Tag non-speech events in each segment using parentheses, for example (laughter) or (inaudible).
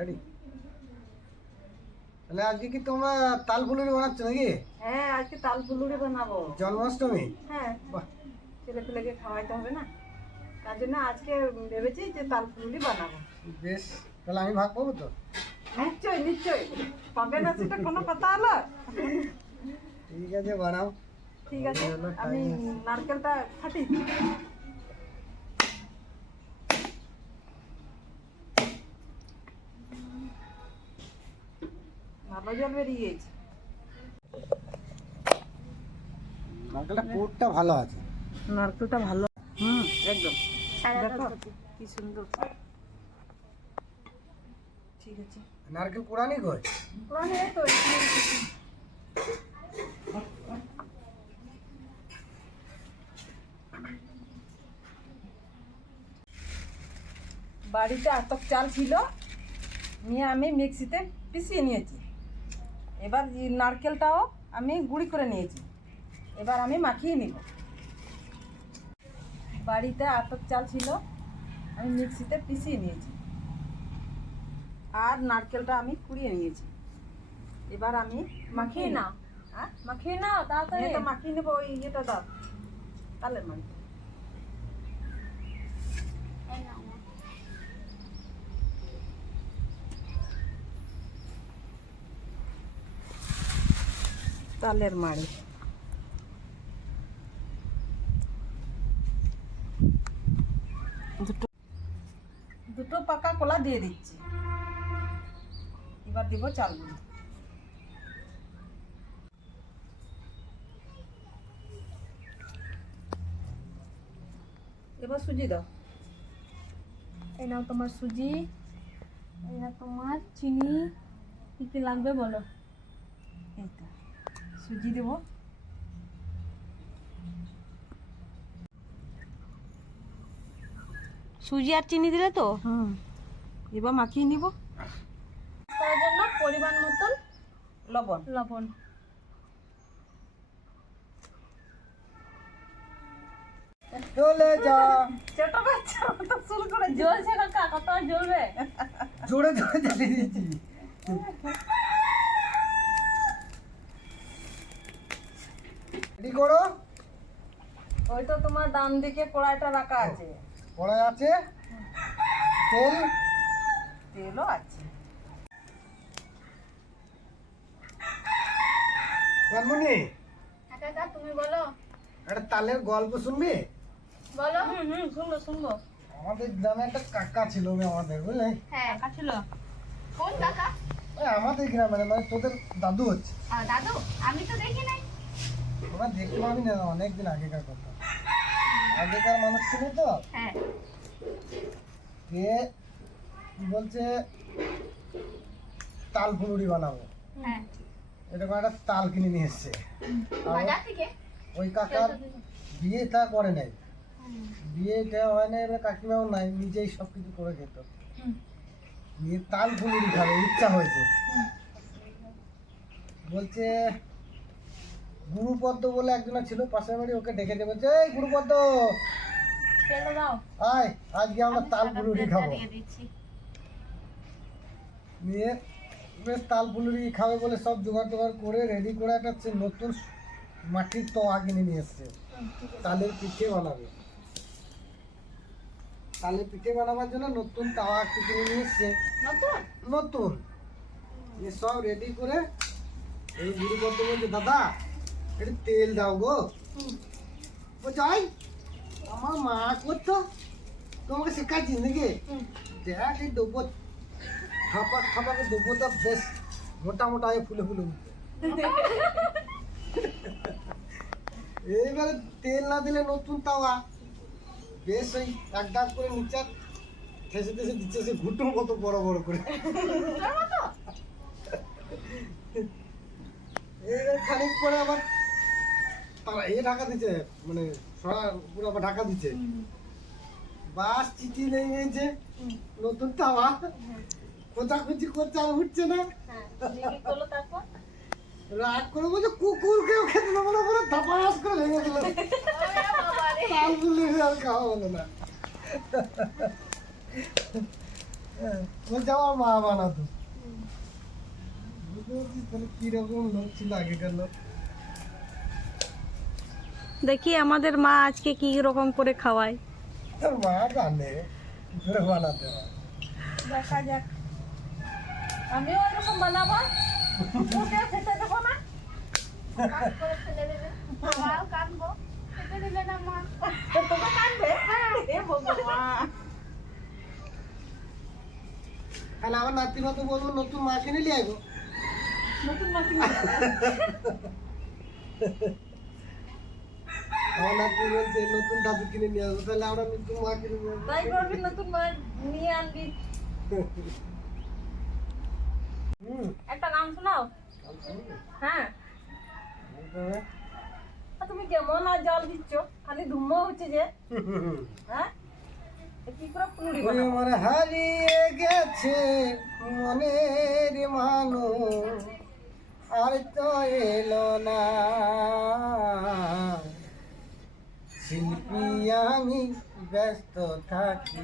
Ready? তাহলে আজকে কি তোমরা তাল ফুলুরি বানাচ্ছ নাকি? হ্যাঁ আজকে তাল ফুলুরি বানাবো। জন্মাষ্টমী? হ্যাঁ বাহ। ছেলে পেলেকে খাওয়াইতে হবে না? তার জন্য আজকে ভেবেছি যে তাল ফুলুরি বানাবো। বেশ তাহলে আমি ভাগ পাবো তো? নিশ্চয়ই নিশ্চয়ই। পাবে না সেটা কোনো কথা হলো? ঠিক আছে বানাও। ঠিক আছে আমি নারকেলটা ফাটি ভালো জল বেরিয়েছে নারকেলটা ভালো আছে। নারকেলটা ভালো। হুম একদম। দেখো কি সুন্দর। ঠিক আছে। নারকেল কোড়ানি কই পুরানো তো বাড়িতে আতক চাল ছিল নিয়ে আমি মিক্সিতে পিষিয়ে নিয়েছি। এবার নারকেলটাও আমি গুঁড়ি করে নিয়েছি। এবার আমি মাখিয়ে নিব। বাড়িতে আতক চাল ছিল আমি মিক্সিতে পিষিয়ে নিয়েছি। আর নারকেলটা আমি কুড়িয়ে নিয়েছি। এবার আমি মাখিয়ে নাও। হ্যাঁ মাখিয়ে নাও তাড়াতাড়ি। মাখিয়ে নেব ওই ইয়েটা দাও। তাহলে মানে তালের মাড়ি। দুটো দুটো পাকা কলা দিয়ে দিচ্ছি। এবার দিব চালগুলো। এবার সুজি দাও। এই নাও তোমার সুজি নাও তোমার চিনি, কি কি লাগবে বলো। এই তো। সুজি দেবো সুজি আর চিনি দিলে তো? হুম। এবার মাখিয়ে নিব। তার জন্য পরিমাণ মতন লবণ। লবণ। চলে যা। ছোট বাচ্চা শুরু করে জ্বলছে কাকা কত জ্বলবে? জোরে জোরে দিয়েছি রেডি করো। ওই তো তোমার ডান দিকে কড়াইটা রাখা আছে। কড়াই আছে। তেল। তেলও আছে। কাকা তুমি বলো। একটা তালের গল্প শুনবি? বলো। হুম হুম শুনব শুনব। আমাদের গ্রামে একটা কাকা ছিল আমাদের বুঝলি? হ্যাঁ। কাকা ছিল? কোন কাকা? ওই আমাদের গ্রামে মানে তোদের দাদু হচ্ছে। দাদু? আমি তো দেখি নাই। ওরা দেখতে পাবি না অনেকদিন আগেকার কথা। আগেকার মানুষ ছিল তো? হ্যাঁ। দিয়ে বলছে? তাল ফুলুরি বানাবো। হ্যাঁ। এরকম একটা তাল কিনে নিয়ে এসছে। ওই কাকার বিয়েটা করে নাই। বিয়েটা হয় না এবার কাকিমাও নাই নিজেই সব কিছু করে খেত। নিয়ে তাল ফুলুরি খাবে ইচ্ছা হয়েছে। বলছে গুরুপদ্ম বলে একজনা ছিল পাশের বাড়ি ওকে ডেকে দেবে। যে এই গুরুপদ্ম! আয় আজকে আমরা তাল ফুলুরি খাব। নিয়ে বেশ তাল ফুলুরি খাবে বলে সব জোগাড় টোগাড় করে রেডি করে একটা নতুন মাটির তোয়া কিনে নিয়ে এসছে। তালের পিঠে বানাবে। তালের পিঠে বানাবার জন্য নতুন তাওয়া একটু কিনে নিয়ে এসছে। নতুন? নতুন। সব রেডি করে এই গুরু কত বলছে দাদা একটু তেল দাও গো। বলছে "আই, আমার মা করতো তোমাকে শেখাচ্ছি নাকি? দেখ এই দেবো খাপাক খাপাকে তা বেশ মোটা মোটা হয়ে ফুলে ফুলে এইবারে তেল না দিলে নতুন তাওয়া। বেশ ওই এক ডাক করে নিচে ঠেসে ঠেসে দিচ্ছে সে ঘুটুর মতো বড় বড় করে। এইবার খানিক পরে আবার তারা এ ঢাকা দিচ্ছে মানে পুরো আবার ঢাকা দিচ্ছে বাস চিঠি নতুন তাওয়া খোঁজাখুঁজি করছে আর উঠছে না। হ্যাঁ রাগ করে বলছে কুকুরকেও খেতে দেবো না বলে ধাপাস করে ভেঙে দিল তাল (laughs) আর খাওয়া হলো না। বলছে আমার মা বানাতো। বুঝতে পারছিস তাহলে কীরকম লোক ছিল আগেকার লোক? দেখি আমাদের মা আজকে কি রকম করে খাওয়ায়। তোর মা জানে কি করে বানাতে হয় দেখা যাক। আমিও এরকম বানাবো? খেতে দেবো না? এ ভগবান। তাহলে আমার নাতিমা তো বলব নতুন মা কিনে নিয়ে আইবো? নতুন মাটি (laughs) আমার নাতি বলছে নতুন দাদু কিনে নিয়ে আসব তাহলে আমরা নতুন মা কিনে নিয়ে আসব। তাই করবি নতুন মা নিয়ে আনবি। হুম। একটা গান শোনাও? হ্যাঁ। তুমি কেমন আর জল দিচ্ছ? খালি ধুমো হচ্ছে যে। হ্যাঁ? আমার হারিয়ে গেছে মনের মানুষ। আর তো এলো না। আমি ব্যস্ত থাকি।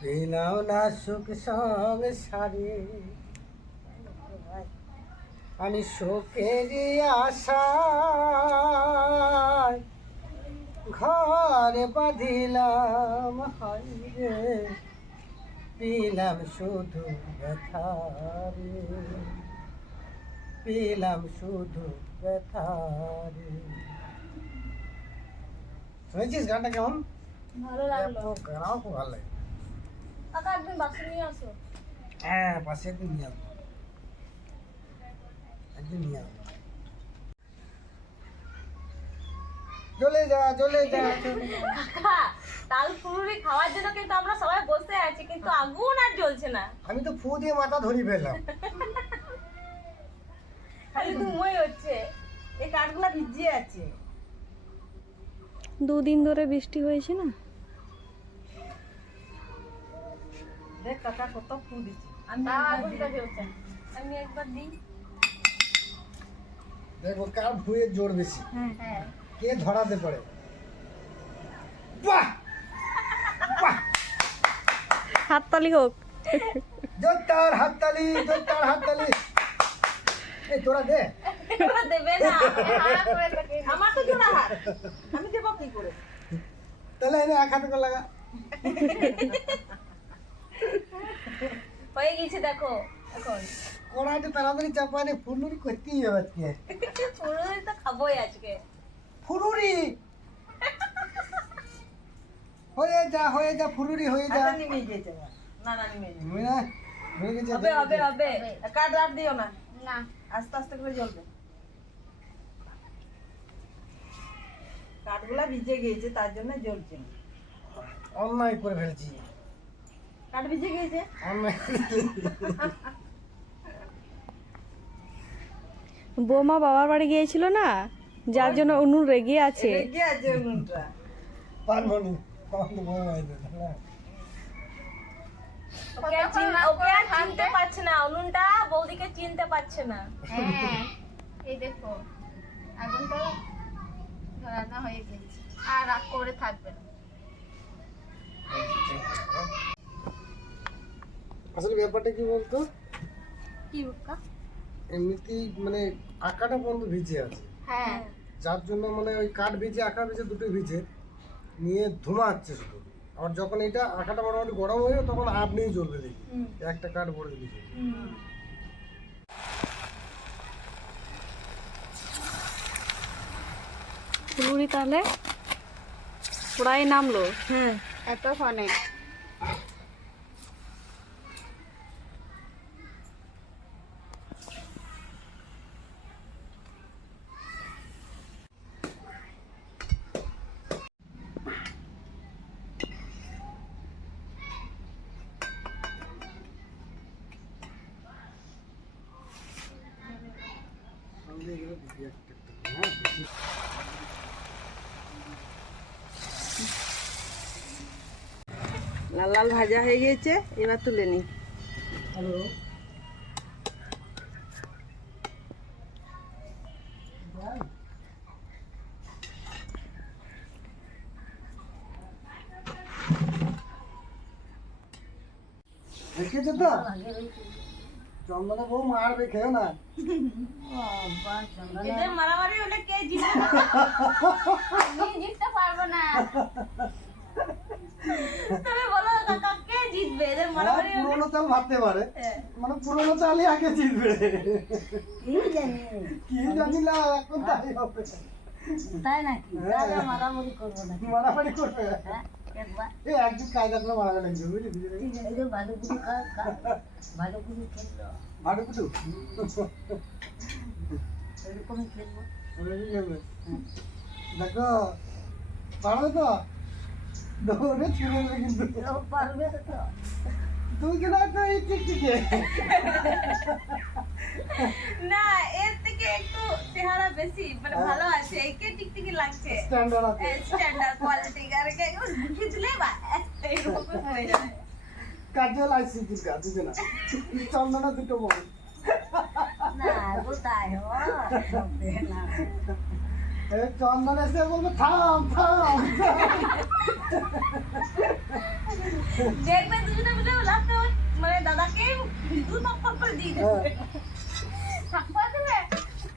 পেলাম না সুখ সংসারে আমি সুখের আশায় ঘর বাঁধিলাম হাই রে। পিলাম শুধু ব্যথারে পিলাম শুধু ব্যথারে শুনেছিস গানটা কেমন? ভালো লাগল। গানাও খুব ভালো লাগে। কাকা একদিন বাসন নিয়ে আসো। হ্যাঁ পাশে একদিন নিয়ে আসব। একদিন নিয়ে আসব। চলে যা চলে যা চলে যা। কাকা তাল ফুলুরি খাওয়ার জন্য কিন্তু আমরা সবাই বসে আছি কিন্তু আগুন আর জ্বলছে না। আমি তো ফু দিয়ে মাথা ধরি ফেললাম। খালি ধুমোই হচ্ছে। এই কাঠগুলা ভিজিয়ে আছে। দুদিন ধরে বৃষ্টি হয়েছে না? দেখ কাকা কত ফুল দিচ্ছে। আমি আমি একবার দিই। দেখো কার ভুয়ের জোর বেশি? হ্যাঁ। কে ধরাতে পারে? বাহ! বাহ! হাততালি হোক। জোর তার হাততালি জোর তার হাততালি। এই তোরা দে। দেবে না আমার তো জোড়া হাত আমি দেবো কি করে? তাহলে এনে এক হাতে লাগা। হয়ে গেছে দেখো এখন। কড়াইটা তাড়াতাড়ি চাপানে ফুলুরি করতেই হবে আজকে। ফুলুরি তো খাবোই আজকে। ফুরুরি হয়ে যা হয়ে যা ফুরুরি হয়ে যা। হাতে নেমে গিয়েছে না না নেমে গেছে। না হবে হবে হবে। কাঠ রাত দিও না। না। আস্তে আস্তে করে জ্বলবে। কাঠগুলা ভিজে গিয়েছে তার জন্য জ্বলছে। অন্যায় করে ফেলছি। কাঠ ভিজে গিয়েছে? অন্যায় বৌমা বাবার বাড়ি গিয়েছিল না? যার জন্য উনুন রেগে আছে। রেগে আছে পারব নি ওকে আর চিনতে পারছে না। উনুনটা বৌদিকে চিনতে পারছে না। হ্যাঁ এই দেখো। আগুনটা ধরানো হয়ে গেছে আর রাগ করে থাকবে না। আসলে ব্যাপারটা কি বলতো? কি বুকা? এমনিতেই মানে আঁকাটা বন্ধ ভিজে আছে। হ্যাঁ। যার জন্য মানে ওই কাঠ ভিজে আঁকা ভিজে দুটোই ভিজে। নিয়ে ধুমা হচ্ছে শুধু। আর যখন এটা আঁকাটা মোটামুটি গরম হয়ে তখন আপনিই জ্বলবে দেখি। একটা কাঠ ভরে ভিজে ফুলুরি তাহলে পুরাই নামলো? হ্যাঁ এত ফোনে লাল ভাজা হয়ে গিয়েছে এবার তুলে নি হ্যালো। রেখেছে তো? চন্দনা বউ মারবে না। মারামারি হলে কে (laughs) জিততে পারব না। তুমি বলো জিতবে এদের হ্যাঁ, পুরোনো চাল ভাবতে পারে। মানে পুরোনো চালই আগে জিতবে। কি জানি? না এখন তাই হবে। তাই নাকি? হ্যাঁ। মারামারি করব না মারামারি করবে। হ্যাঁ একদিন কায়দা করে মারা লাগবে বুঝলি? বুঝলি? ঠিক আছে এই যে ভালো করে খা। খা ভালো করে খেললো ভালো এরকমই খেলব। দেখো পারবে তো? দৌড়ে ছিঁড়ে দেবে কিন্তু পারবে তো। তুমি কি না তো এই টিকটিকে? না এর থেকে একটু চেহারা বেশি মানে হ্যাঁ। ভালো আছে। একে টিকটিকি লাগছে। স্ট্যান্ডার্ড আছে। স্ট্যান্ডার্ড কোয়ালিটি আর কে বুঝি বা এরকম হয়ে যায় কাজল আইসি দুটা দুজে চন্দনা দুটো বল। না কোথায় ও চন্দন এসে বলবে থাম থাম। দেখবে দুজনে মিলে লাস্টে মানে দাদাকে দু নকল করে দিয়ে দেবে থাকব দেবে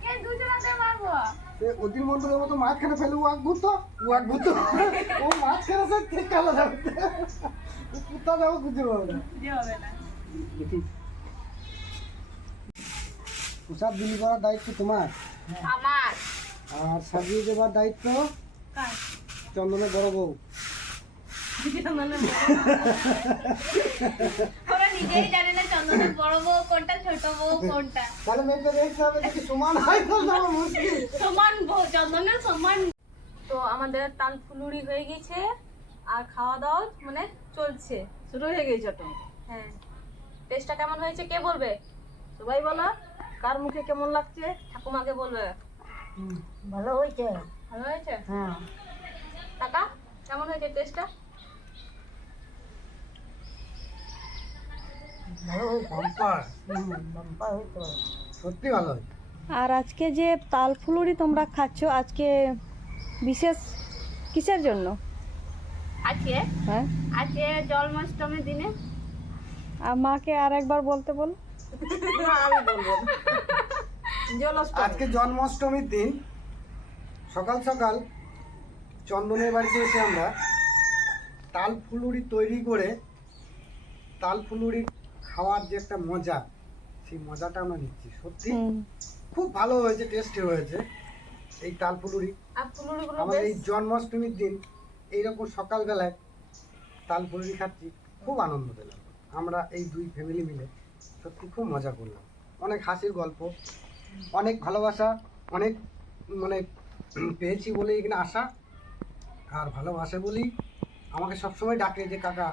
কে দুজনাতে মারবো? সে মন্ডলের মতো মাঝখানে ফেলে ও আগুত ও আগুত ও মাঝখানে সে ঠিক কালো যাবে। কুত্তা যাব খুঁজে পাবে না। পোশাক বিলি করার দায়িত্ব তোমার? আমার। আর সাজিয়ে দেওয়ার দায়িত্ব চন্দনের বড় বউ। নিজেই জানে না চন্দনের বড় বউ কোনটা ছোট বউ কোনটা। তাহলে মেয়েকে দেখতে হবে যদি সমান হয় তো যাওয়া মুশকিল। সমান বউ চন্দনের সমান। তো আমাদের তাল ফুলুরি হয়ে গেছে আর খাওয়া দাওয়া মানে চলছে। শুরু হয়ে গেছে তো। হ্যাঁ। টেস্টটা কেমন হয়েছে কে বলবে? সবাই বলো কার মুখে কেমন লাগছে? ঠাকুমাকে বলবে। ভালো হয়েছে। ভালো হয়েছে? হ্যাঁ। কাকা কেমন হয়েছে টেস্টটা ভালো হয়েছে বাম্পার হুম বাম্পার হয়েছে সত্যি ভালো আর আজকে যে তাল ফুলুরি তোমরা খাচ্ছ আজকে বিশেষ কিসের জন্য? আজকে? হ্যাঁ? আজকে জন্মাষ্টমীর দিনে। আর মাকে আর একবার বলতে বল। আজকে জন্মাষ্টমীর দিন সকাল সকাল চন্দনের বাড়িতে এসে আমরা তাল ফুলুরি তৈরি করে তাল ফুলুরি খাওয়ার যে একটা মজা সেই মজাটা আমরা নিচ্ছি। সত্যি খুব ভালো হয়েছে টেস্টি হয়েছে। এই তাল ফুলুরি আর আমাদের এই জন্মাষ্টমীর দিন এইরকম সকালবেলায় তাল ফুলুরি খাচ্ছি খুব আনন্দ পেলাম। আমরা এই দুই ফ্যামিলি মিলে সত্যি খুব মজা করলাম। অনেক হাসির গল্প অনেক ভালোবাসা অনেক মানে পেয়েছি বলে এখানে আসা আর ভালোবাসে বলেই আমাকে সবসময় ডাকে যে কাকা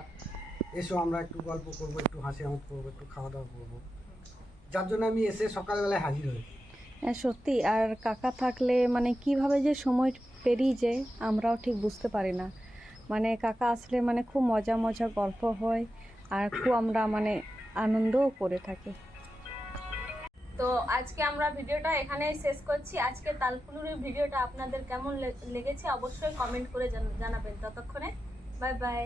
এসো আমরা একটু গল্প করব একটু হাসি আমোদ করব একটু খাওয়া দাওয়া করব। যার জন্য আমি এসে সকালবেলায় হাজির হয়েছি। হ্যাঁ সত্যি আর কাকা থাকলে মানে কীভাবে যে সময় পেরিয়ে যায় আমরাও ঠিক বুঝতে পারি না। মানে কাকা আসলে মানে খুব মজা মজা গল্প হয় আর খুব আমরা মানে আনন্দও করে থাকি। তো আজকে আমরা ভিডিওটা এখানেই শেষ করছি। আজকে তালফুলুরির ভিডিওটা আপনাদের কেমন লেগেছে অবশ্যই কমেন্ট করে জানাবেন। ততক্ষণে বাই বাই।